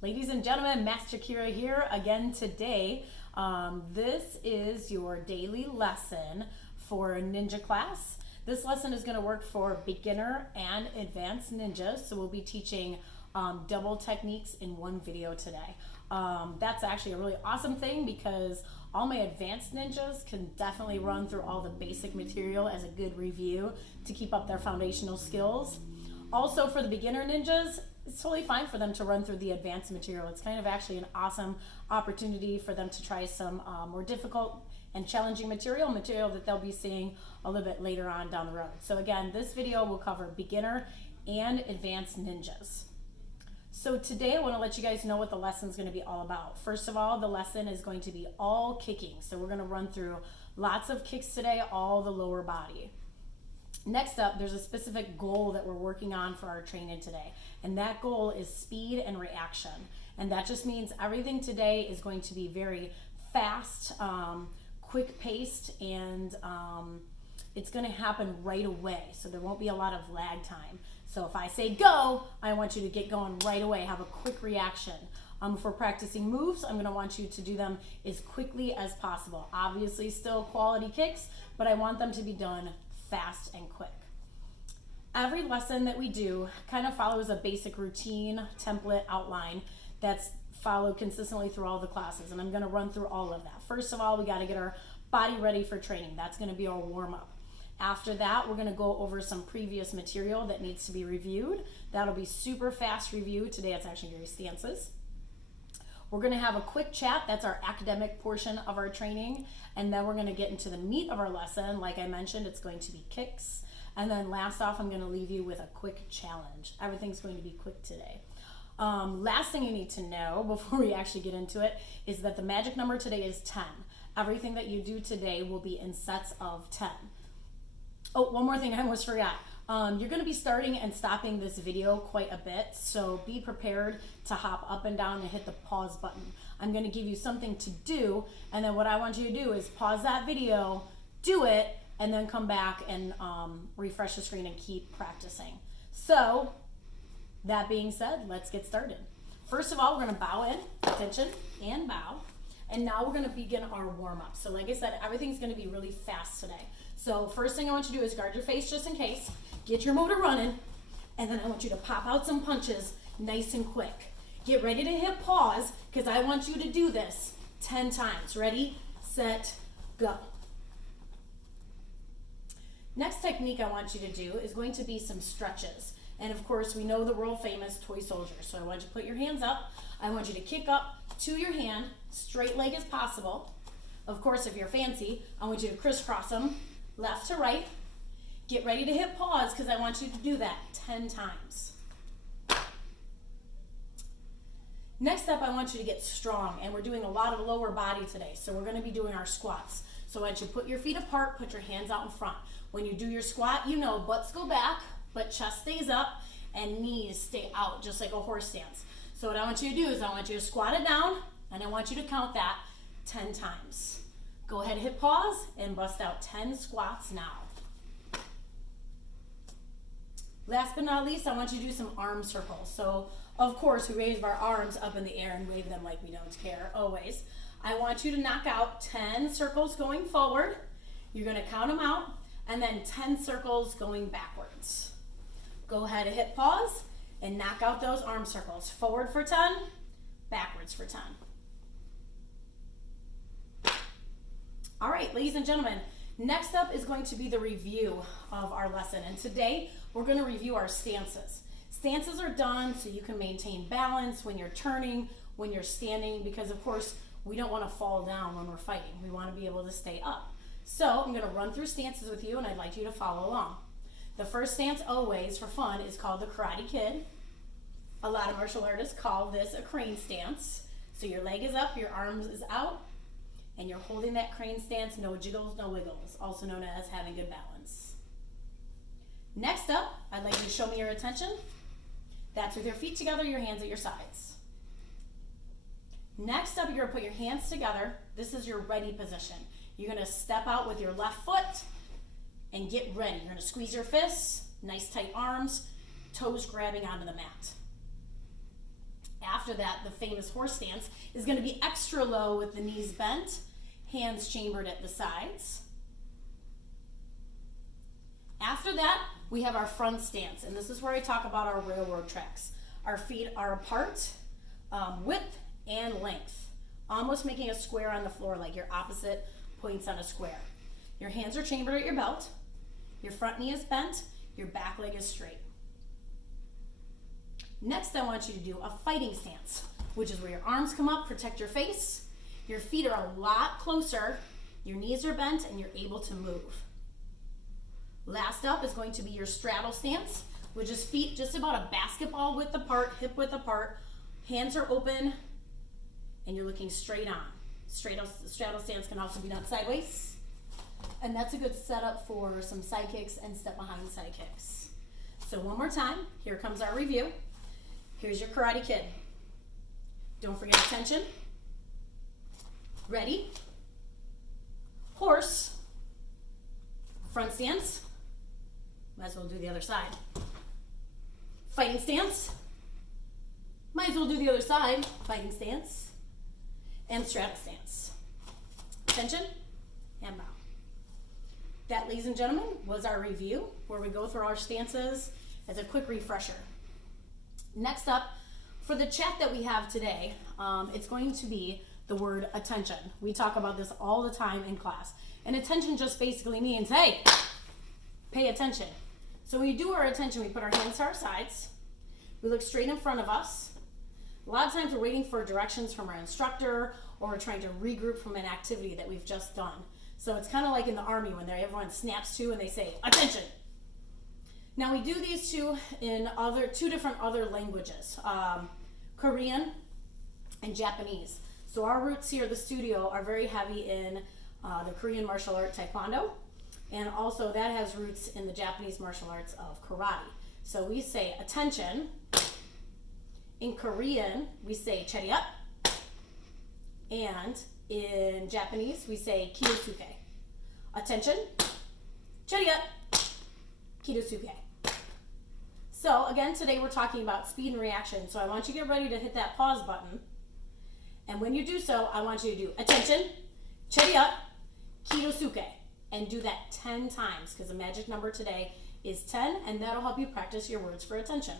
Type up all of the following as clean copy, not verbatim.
Ladies and gentlemen, Master Kira here again today. This is your daily lesson for ninja class. This lesson is going to work for beginner and advanced ninjas. So we'll be teaching double techniques in one video today. That's actually a really awesome thing because all my advanced ninjas can definitely run through all the basic material as a good review to keep up their foundational skills. Also for the beginner ninjas, it's totally fine for them to run through the advanced material. It's kind of actually an awesome opportunity for them to try some more difficult and challenging material that they'll be seeing a little bit later on down the road. So again, this video will cover beginner and advanced ninjas. So today I want to let you guys know what the lesson is going to be all about. First of all, the lesson is going to be all kicking. So we're going to run through lots of kicks today, all the lower body. Next up, there's a specific goal that we're working on for our training today, and that goal is speed and reaction. And that just means everything today is going to be very fast, quick paced, and it's going to happen right away, so there won't be a lot of lag time. So if I say go, I want you to get going right away, have a quick reaction. If we're practicing moves, I'm going to want you to do them as quickly as possible. Obviously still quality kicks, but I want them to be done fast and quick. Every lesson that we do kind of follows a basic routine, template, outline that's followed consistently through all the classes, and I'm going to run through all of that. First of all, we got to get our body ready for training. That's going to be our warm-up. After that, we're going to go over some previous material that needs to be reviewed. That'll be super fast review. Today it's actually going to be stances. We're going to have a quick chat. That's our academic portion of our training. And then we're going to get into the meat of our lesson. Like I mentioned, it's going to be kicks. And then last off, I'm going to leave you with a quick challenge. Everything's going to be quick today. Last thing you need to know before we actually get into it is that the magic number today is 10. Everything that you do today will be in sets of 10. Oh, one more thing I almost forgot. You're going to be starting and stopping this video quite a bit, so be prepared to hop up and down and hit the pause button. I'm going to give you something to do, and then what I want you to do is pause that video, do it, and then come back and refresh the screen and keep practicing. So, that being said, let's get started. First of all, we're going to bow in, attention, and bow. And now we're going to begin our warm-up. So like I said, everything's going to be really fast today. So first thing I want you to do is guard your face just in case. Get your motor running. And then I want you to pop out some punches nice and quick. Get ready to hit pause because I want you to do this 10 times. Ready, set, go. Next technique I want you to do is going to be some stretches. And of course, we know the world famous toy soldier. So I want you to put your hands up. I want you to kick up to your hand, straight leg as possible. Of course, if you're fancy, I want you to crisscross them left to right. Get ready to hit pause because I want you to do that 10 times. Next up, I want you to get strong, and we're doing a lot of lower body today, so we're going to be doing our squats. So I want you to put your feet apart, put your hands out in front. When you do your squat, you know butts go back, but chest stays up, and knees stay out, just like a horse stance. So what I want you to do is I want you to squat it down, and I want you to count that 10 times. Go ahead and hit pause and bust out 10 squats now. Last but not least, I want you to do some arm circles. So, of course, we raise our arms up in the air and wave them like we don't care, always. I want you to knock out 10 circles going forward. You're going to count them out, and then 10 circles going backwards. Go ahead and hit pause and knock out those arm circles. Forward for 10, backwards for 10. All right, ladies and gentlemen, next up is going to be the review of our lesson. And today, we're going to review our stances. Stances are done so you can maintain balance when you're turning, when you're standing, because of course, we don't want to fall down when we're fighting. We want to be able to stay up. So I'm going to run through stances with you, and I'd like you to follow along. The first stance always, for fun, is called the Karate Kid. A lot of martial artists call this a crane stance. So your leg is up, your arms is out, and you're holding that crane stance, no jiggles, no wiggles, also known as having good balance. Next up, I'd like you to show me your attention. That's with your feet together, your hands at your sides. Next up, you're going to put your hands together. This is your ready position. You're going to step out with your left foot and get ready. You're going to squeeze your fists, nice tight arms, toes grabbing onto the mat. after that, the famous horse stance, is going to be extra low with the knees bent, hands chambered at the sides. After that, we have our front stance, and this is where I talk about our railroad tracks. Our feet are apart, width and length, almost making a square on the floor, like your opposite points on a square. Your hands are chambered at your belt, your front knee is bent, your back leg is straight. Next, I want you to do a fighting stance, which is where your arms come up, protect your face, your feet are a lot closer, your knees are bent, and you're able to move. Last up is going to be your straddle stance, which is feet just about a basketball width apart, hip width apart, hands are open, and you're looking straight on. Straddle stance can also be done sideways, and that's a good setup for some side kicks and step behind side kicks. So one more time, here comes our review. Here's your Karate Kid. Don't forget attention. Ready. Horse. Front stance. Might as well do the other side. Fighting stance. Might as well do the other side. Fighting stance. And straddle stance. Attention and bow. That, ladies and gentlemen, was our review where we go through our stances as a quick refresher. Next up, for the chat that we have today, it's going to be the word attention. We talk about this all the time in class. And attention just basically means, hey, pay attention. So when we do our attention, we put our hands to our sides. We look straight in front of us. A lot of times we're waiting for directions from our instructor, or we're trying to regroup from an activity that we've just done. So it's kind of like in the Army when everyone snaps to and they say, attention. Now we do these two in two different other languages, Korean and Japanese. So our roots here at the studio are very heavy in the Korean martial art Taekwondo, and also that has roots in the Japanese martial arts of karate. So we say attention. In Korean, we say chariot. And in Japanese, we say kidosuke. Attention, chariot, kidosuke. So again, today we're talking about speed and reaction. So I want you to get ready to hit that pause button. And when you do so, I want you to do attention, chariot, kidosuke. And do that 10 times, because the magic number today is 10, and that'll help you practice your words for attention.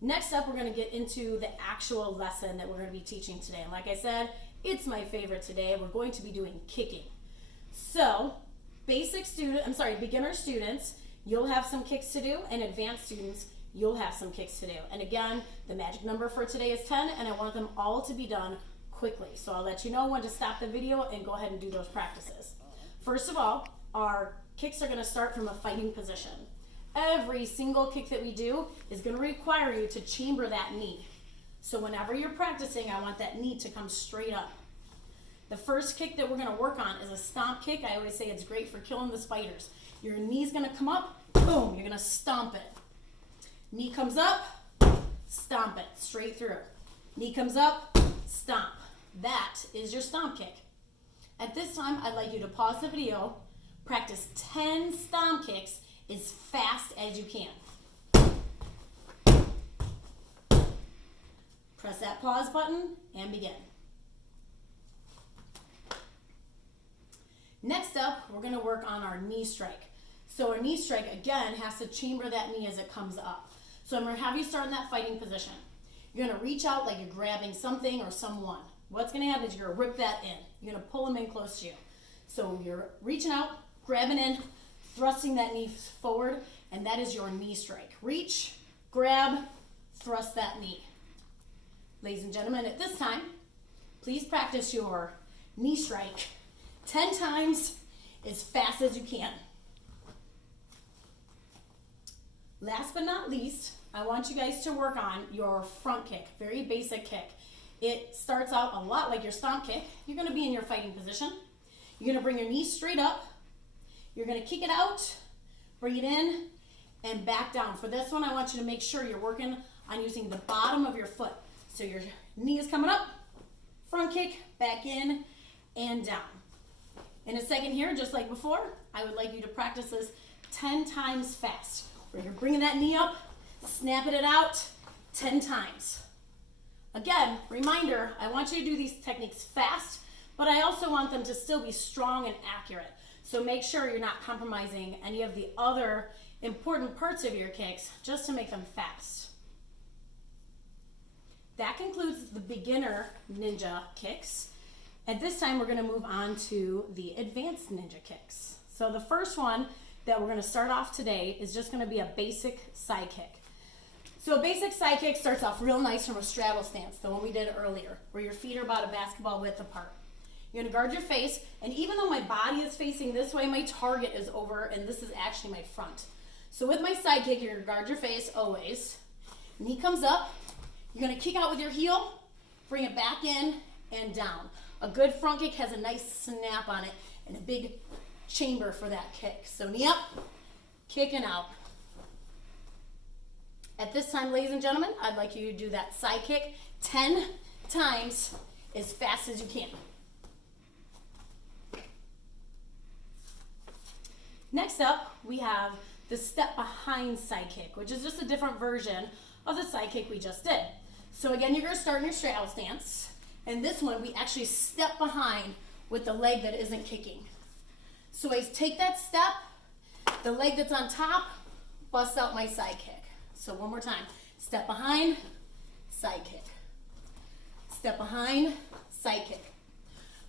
Next up, we're going to get into the actual lesson that we're going to be teaching today. And like I said, it's my favorite today. We're going to be doing kicking. So, beginner students, you'll have some kicks to do, and advanced students, you'll have some kicks to do. And again, the magic number for today is 10, and I want them all to be done quickly. So I'll let you know when to stop the video and go ahead and do those practices. First of all, our kicks are going to start from a fighting position. Every single kick that we do is going to require you to chamber that knee. So whenever you're practicing, I want that knee to come straight up. The first kick that we're going to work on is a stomp kick. I always say it's great for killing the spiders. Your knee's going to come up, boom, you're going to stomp it. Knee comes up, stomp it, straight through. Knee comes up, stomp. That is your stomp kick. At this time, I'd like you to pause the video, practice 10 stomp kicks as fast as you can. Press that pause button and begin. Next up, we're going to work on our knee strike. So our knee strike, again, has to chamber that knee as it comes up. So I'm going to have you start in that fighting position. You're going to reach out like you're grabbing something or someone. What's going to happen is you're going to rip that in. You're going to pull them in close to you. So you're reaching out, grabbing in, thrusting that knee forward, and that is your knee strike. Reach, grab, thrust that knee. Ladies and gentlemen, at this time, please practice your knee strike 10 times as fast as you can. Last but not least, I want you guys to work on your front kick, very basic kick. It starts out a lot like your stomp kick. You're going to be in your fighting position. You're going to bring your knee straight up. You're going to kick it out, bring it in, and back down. For this one, I want you to make sure you're working on using the bottom of your foot. So your knee is coming up, front kick, back in, and down. In a second here, just like before, I would like you to practice this 10 times fast, where you're bringing that knee up, snapping it out, 10 times. Again, reminder, I want you to do these techniques fast, but I also want them to still be strong and accurate. So make sure you're not compromising any of the other important parts of your kicks just to make them fast. That concludes the beginner ninja kicks. At this time, we're going to move on to the advanced ninja kicks. So the first one that we're going to start off today is just going to be a basic side kick. So a basic side kick starts off real nice from a straddle stance, the one we did earlier, where your feet are about a basketball width apart. You're going to guard your face, and even though my body is facing this way, my target is over, and this is actually my front. So with my side kick, you're going to guard your face always. Knee comes up. You're going to kick out with your heel, bring it back in and down. A good front kick has a nice snap on it and a big chamber for that kick. So knee up, kick and out. At this time, ladies and gentlemen, I'd like you to do that side kick 10 times as fast as you can. Next up, we have the step behind side kick, which is just a different version of the side kick we just did. So again, you're going to start in your straddle stance. And this one, we actually step behind with the leg that isn't kicking. So I take that step, the leg that's on top, bust out my side kick. So one more time. Step behind, side kick. Step behind, side kick.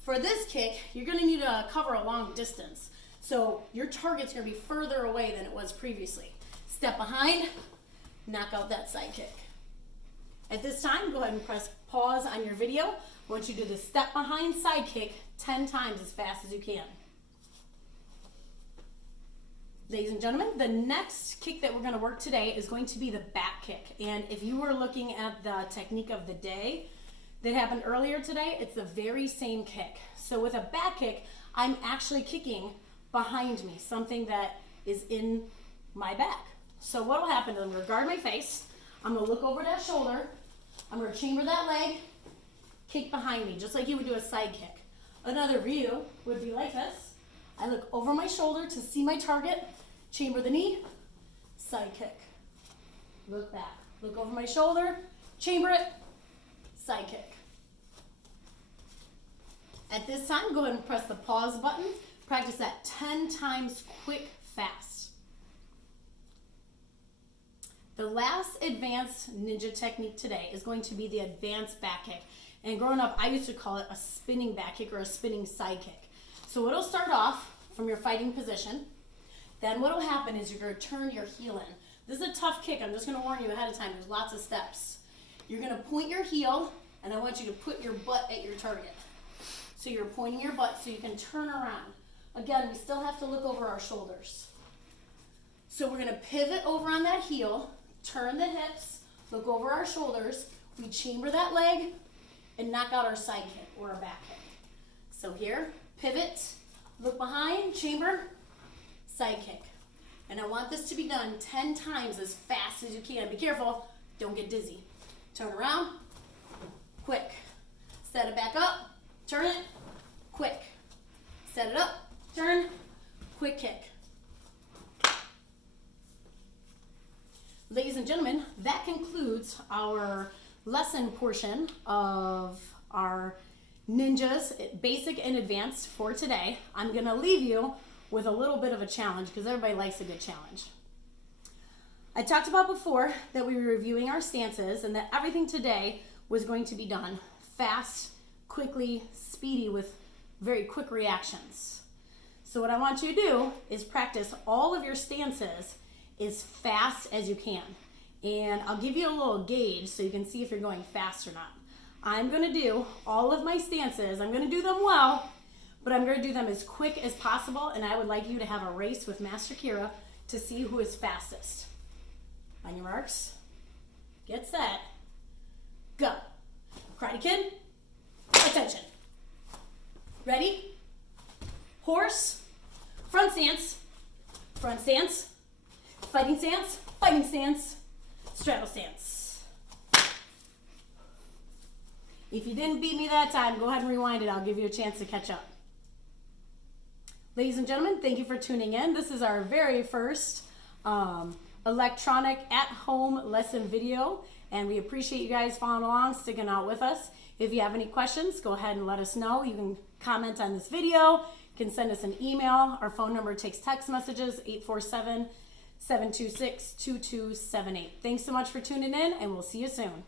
For this kick, you're going to need to cover a long distance. So your target's going to be further away than it was previously. Step behind, knock out that side kick. At this time, go ahead and press pause on your video. I want you to do the step behind side kick 10 times as fast as you can. Ladies and gentlemen, the next kick that we're going to work today is going to be the back kick. And if you were looking at the technique of the day that happened earlier today, it's the very same kick. So with a back kick, I'm actually kicking behind me, something that is in my back. So what will happen is I'm going to guard my face. I'm going to look over that shoulder. I'm going to chamber that leg, kick behind me, just like you would do a side kick. Another view would be like this. I look over my shoulder to see my target, chamber the knee, side kick. Look back. Look over my shoulder, chamber it, side kick. At this time, go ahead and press the pause button. Practice that 10 times quick, fast. The last advanced ninja technique today is going to be the advanced back kick. And growing up, I used to call it a spinning back kick or a spinning side kick. So it'll start off from your fighting position. Then what will happen is you're going to turn your heel in. This is a tough kick. I'm just going to warn you ahead of time. There's lots of steps. You're going to point your heel, and I want you to put your butt at your target. So you're pointing your butt so you can turn around. Again, we still have to look over our shoulders. So we're going to pivot over on that heel, turn the hips, look over our shoulders. We chamber that leg and knock out our side kick or our back kick. So here, pivot, look behind, chamber, side kick. And I want this to be done 10 times as fast as you can. Be careful, don't get dizzy. Turn around, quick. Set it back up, turn it, quick. Set it up, turn, quick kick. Ladies and gentlemen, that concludes our lesson portion of our ninjas, basic and advanced for today. I'm going to leave you with a little bit of a challenge because everybody likes a good challenge. I talked about before that we were reviewing our stances and that everything today was going to be done fast, quickly, speedy with very quick reactions. So what I want you to do is practice all of your stances as fast as you can. And I'll give you a little gauge so you can see if you're going fast or not. I'm going to do all of my stances. I'm going to do them well, but I'm going to do them as quick as possible. And I would like you to have a race with Master Kira to see who is fastest. On your marks, get set, go. Karate Kid, attention. Ready? Horse, front stance, fighting stance, straddle stance. If you didn't beat me that time, go ahead and rewind it. I'll give you a chance to catch up. Ladies and gentlemen, thank you for tuning in. This is our very first electronic at-home lesson video. And we appreciate you guys following along, sticking out with us. If you have any questions, go ahead and let us know. You can comment on this video. You can send us an email. Our phone number takes text messages, 847-726-2278. Thanks so much for tuning in, and we'll see you soon.